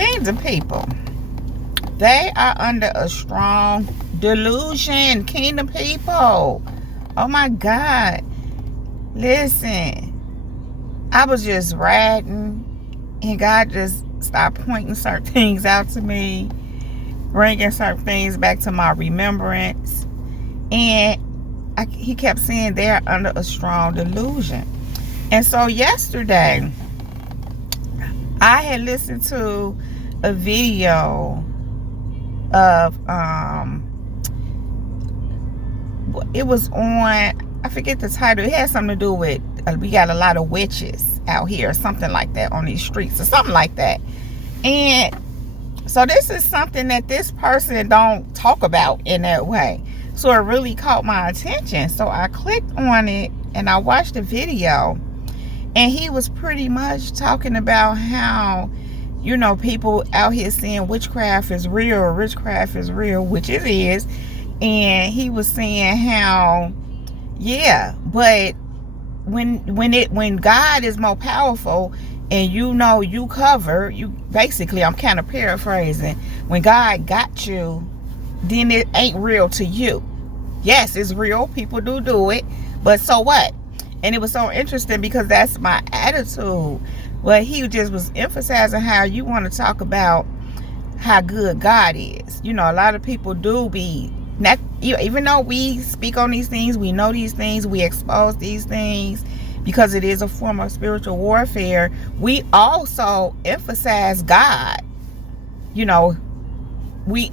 Kingdom people, they are under a strong delusion. Kingdom people, oh my God. Listen, I was just riding and God just started pointing certain things out to me, bringing certain things back to my remembrance. And he kept saying they're under a strong delusion. And so yesterday, I had listened to a video of, it was on, I forget the title. It had something to do with, we got a lot of witches out here, something like that, on these streets or something like that. And so this is something that this person don't talk about in that way. So it really caught my attention. So I clicked on it and I watched the video. And he was pretty much talking about how, you know, people out here saying witchcraft is real, which it is. And he was saying how, yeah, but when God is more powerful and you know you cover, you basically, I'm kind of paraphrasing, when God got you, then it ain't real to you. Yes, it's real. People do it. But so what? And it was so interesting because that's my attitude. But he just was emphasizing how you want to talk about how good God is. You know, a lot of people do be, not, even though we speak on these things, we know these things, we expose these things because it is a form of spiritual warfare. We also emphasize God. You know, we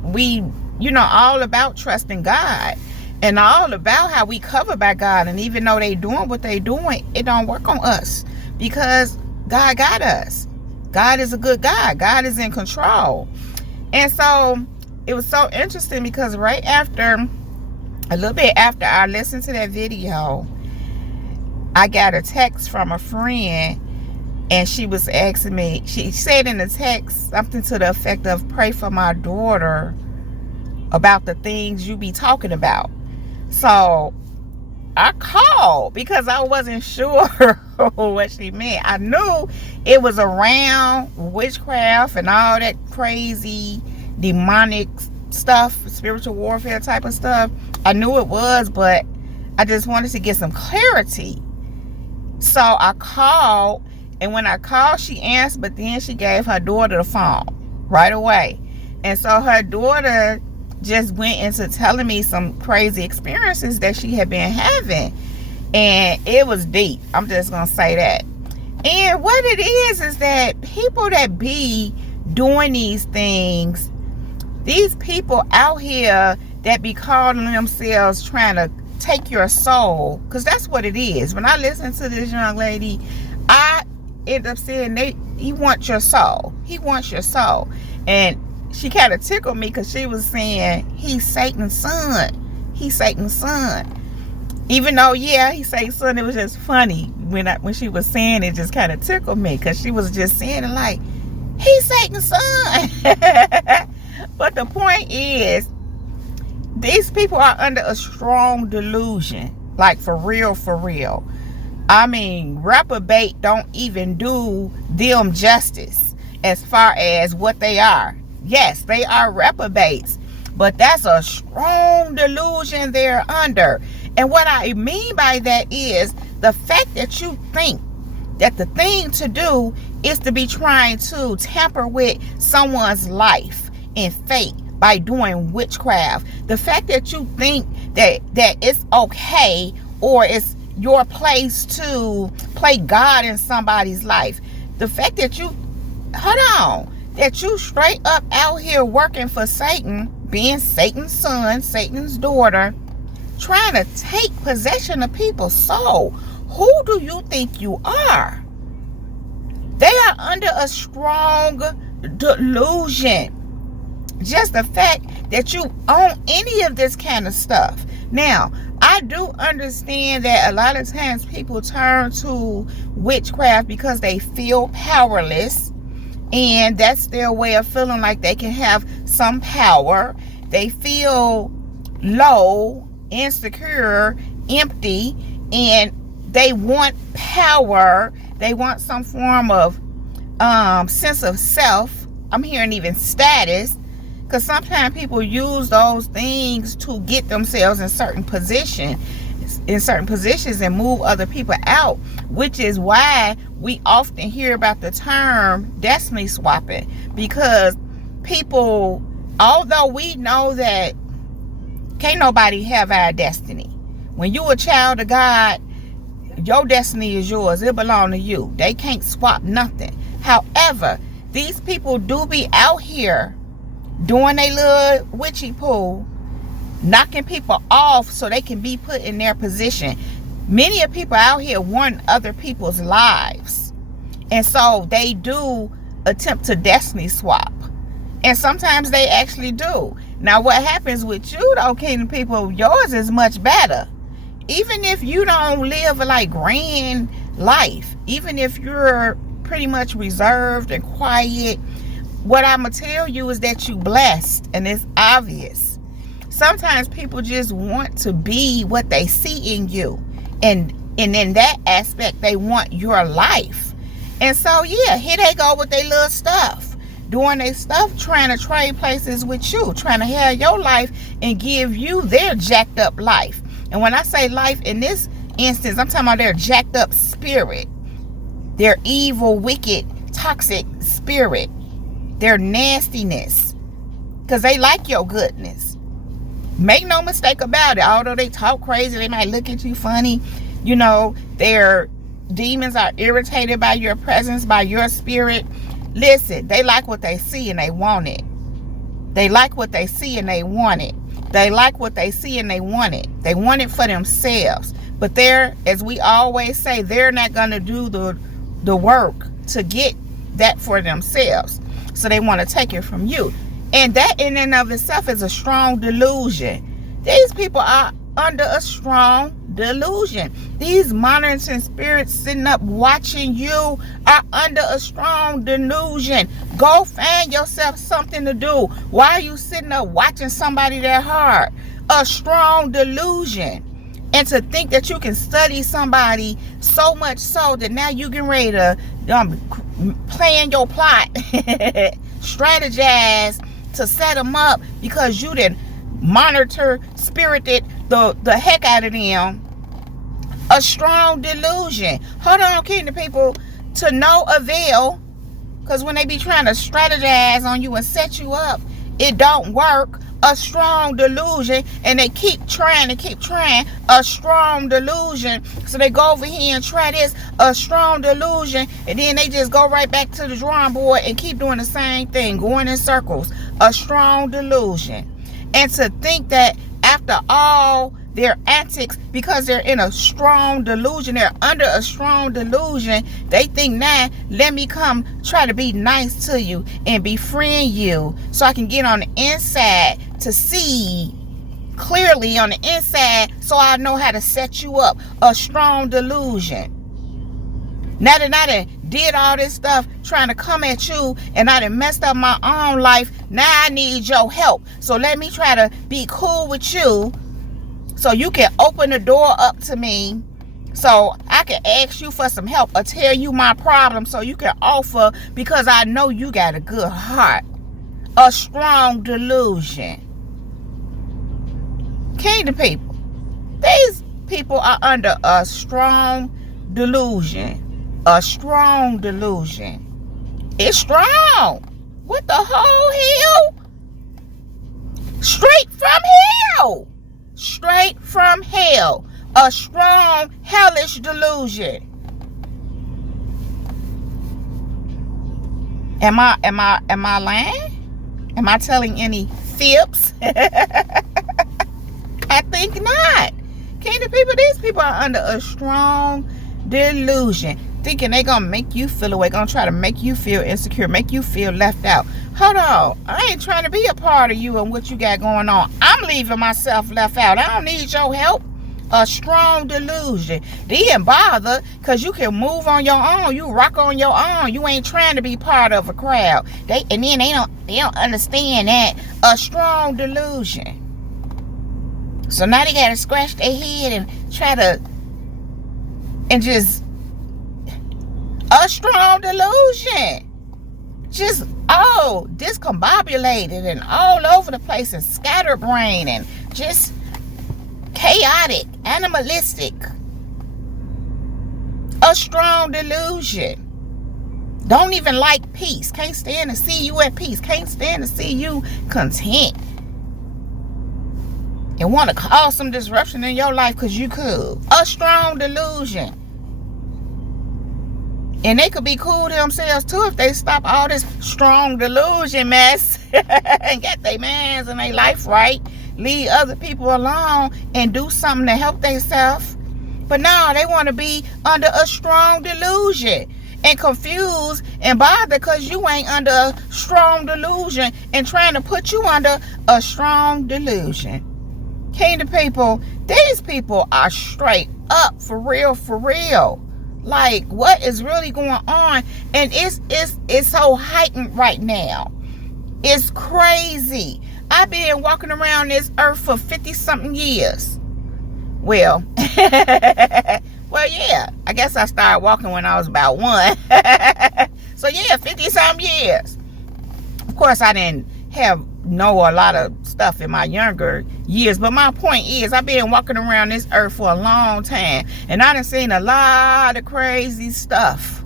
you know, all about trusting God. And all about how we cover by God. And even though they doing what they doing, it don't work on us. Because God got us. God is a good God. God is in control. And so it was so interesting because right after, a little bit after I listened to that video, I got a text from a friend. And she was asking me, she said in the text something to the effect of, pray for my daughter about the things you be talking about. So I called because I wasn't sure what she meant. I knew it was around witchcraft and all that crazy demonic stuff, spiritual warfare type of stuff. I knew it was, but I just wanted to get some clarity. So I called, and when I called, she answered, but then she gave her daughter the phone right away. And so her daughter just went into telling me some crazy experiences that she had been having, and it was deep. I'm just gonna say that. And what it is that people that be doing these things, these people out here that be calling themselves trying to take your soul, because that's what it is. When I listen to this young lady, I end up saying he wants your soul. He wants your soul. And she kind of tickled me because she was saying he's Satan's son. He's Satan's son. Even though, yeah, he's Satan's son, it was just funny when she was saying it. Just kind of tickled me because she was just saying it like, he's Satan's son. But the point is, these people are under a strong delusion. Like, for real, for real. I mean, reprobate don't even do them justice as far as what they are. Yes, they are reprobates, but that's a strong delusion they're under. And what I mean by that is the fact that you think that the thing to do is to be trying to tamper with someone's life and fate by doing witchcraft. The fact that you think that it's okay or it's your place to play God in somebody's life. The fact that you, that you straight up out here working for Satan, being Satan's son, Satan's daughter, trying to take possession of people's soul. Who do you think you are? They are under a strong delusion. Just the fact that you own any of this kind of stuff. Now, I do understand that a lot of times people turn to witchcraft because they feel powerless. And that's their way of feeling like they can have some power. They feel low, insecure, empty, and they want power. They want some form of sense of self I'm hearing even status, because sometimes people use those things to get themselves in certain positions and move other people out, which is why we often hear about the term destiny swapping, because people, although we know that can't nobody have our destiny. When you a child of God, your destiny is yours. It belongs to you. They can't swap nothing. However, these people do be out here doing a little witchy pool, knocking people off so they can be put in their position. Many of people out here want other people's lives, and so they do attempt to destiny swap, and sometimes they actually do. Now what happens with you though, kingdom people, yours is much better. Even if you don't live a like grand life, even if you're pretty much reserved and quiet, what I'm gonna tell you is that you blessed, and it's obvious. Sometimes people just want to be what they see in you, and in that aspect they want your life. And so yeah, here they go with their little stuff, doing their stuff, trying to trade places with you, trying to have your life and give you their jacked up life. And when I say life in this instance, I'm talking about their jacked up spirit, their evil, wicked, toxic spirit, their nastiness, because they like your goodness. Make no mistake about it. Although they talk crazy, they might look at you funny, you know, their demons are irritated by your presence, by your spirit. Listen, they like what they see and they want it. They like what they see and they want it. They like what they see and they want it. They want it for themselves. But they're, as we always say, they're not going to do the work to get that for themselves. So they want to take it from you. And that in and of itself is a strong delusion. These people are under a strong delusion. These monitoring spirits sitting up watching you are under a strong delusion. Go find yourself something to do. Why are you sitting up watching somebody that hard? A strong delusion. And to think that you can study somebody so much so that now you get ready to plan your plot, strategize to set them up because you didn't monitor, spirited the heck out of them. A strong delusion. Hold on, kingdom people, to no avail, because when they be trying to strategize on you and set you up, it don't work. A strong delusion, and they keep trying. A strong delusion. So they go over here and try this, a strong delusion, and then they just go right back to the drawing board and keep doing the same thing, going in circles. A strong delusion. And to think that after all their antics, because they're in a strong delusion, they're under a strong delusion, they think, now let me come try to be nice to you and befriend you so I can get on the inside to see clearly on the inside so I know how to set you up. A strong delusion. Now that I done did all this stuff trying to come at you and I done messed up my own life, now I need your help. So let me try to be cool with you so you can open the door up to me so I can ask you for some help or tell you my problem so you can offer, because I know you got a good heart. A strong delusion. Kingdom people, these people are under a strong delusion. A strong delusion. It's strong. What the whole hell? Straight from hell. Straight from hell. A strong hellish delusion. Am I lying? Am I telling any fibs? I think not. Kingdom people, these people are under a strong delusion, thinking they gonna make you feel away, gonna try to make you feel insecure, make you feel left out. Hold on, I ain't trying to be a part of you and what you got going on. I'm leaving myself left out. I don't need your help. A strong delusion. They didn't bother because you can move on your own. You rock on your own. You ain't trying to be part of a crowd. They don't understand that. A strong delusion. So now they gotta scratch their head and try to just a strong delusion. just all discombobulated and all over the place and scatterbrained and just chaotic, animalistic. A strong delusion. Don't even like peace. Can't stand to see you at peace. Can't stand to see you content. And want to cause some disruption in your life because you could. A strong delusion. And they could be cool to themselves too if they stop all this strong delusion mess and get their mans and their life right. Leave other people alone and do something to help themselves. But no, they want to be under a strong delusion and confused and bothered because you ain't under a strong delusion and trying to put you under a strong delusion. Kingdom people, these people are straight up for real, for real. Like, what is really going on? And it's so heightened right now. It's crazy. I've been walking around this earth for 50-something years. Well, yeah. I guess I started walking when I was about 1. So, yeah, 50-something years. Of course, I didn't know a lot of stuff in my younger years, but my point is I've been walking around this earth for a long time and I done seen a lot of crazy stuff.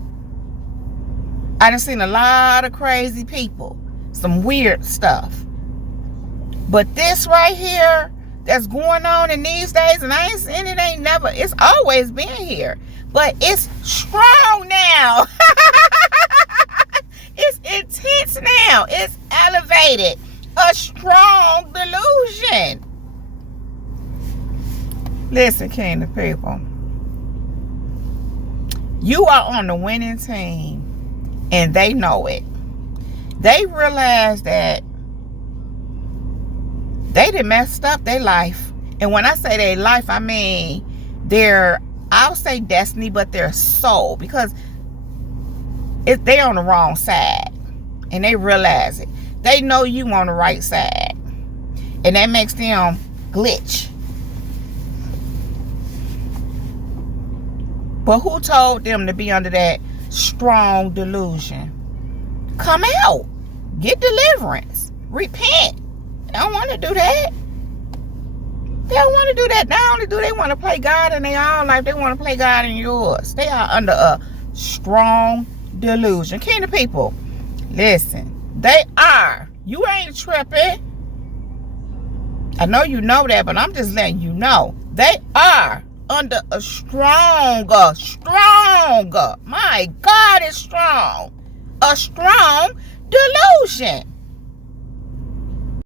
I done seen a lot of crazy people, some weird stuff. But this right here that's going on in these days, and I ain't seen it, it's always been here, but it's strong now. It's intense now. It's elevated. A strong delusion. Listen, kingdom people. You are on the winning team, and they know it. They realize that they done messed up their life. And when I say their life, I mean I'll say destiny, but their soul. Because they're on the wrong side. And they realize it. They know you on the right side. And that makes them glitch. But who told them to be under that strong delusion? Come out. Get deliverance. Repent. They don't want to do that. They don't want to do that. Not only do they want to play God in their own life, they want to play God in yours. They are under a strong delusion. Kingdom people, listen. They are. You ain't tripping. I know you know that, but I'm just letting you know. They are under a stronger. My God, it's strong. A strong delusion.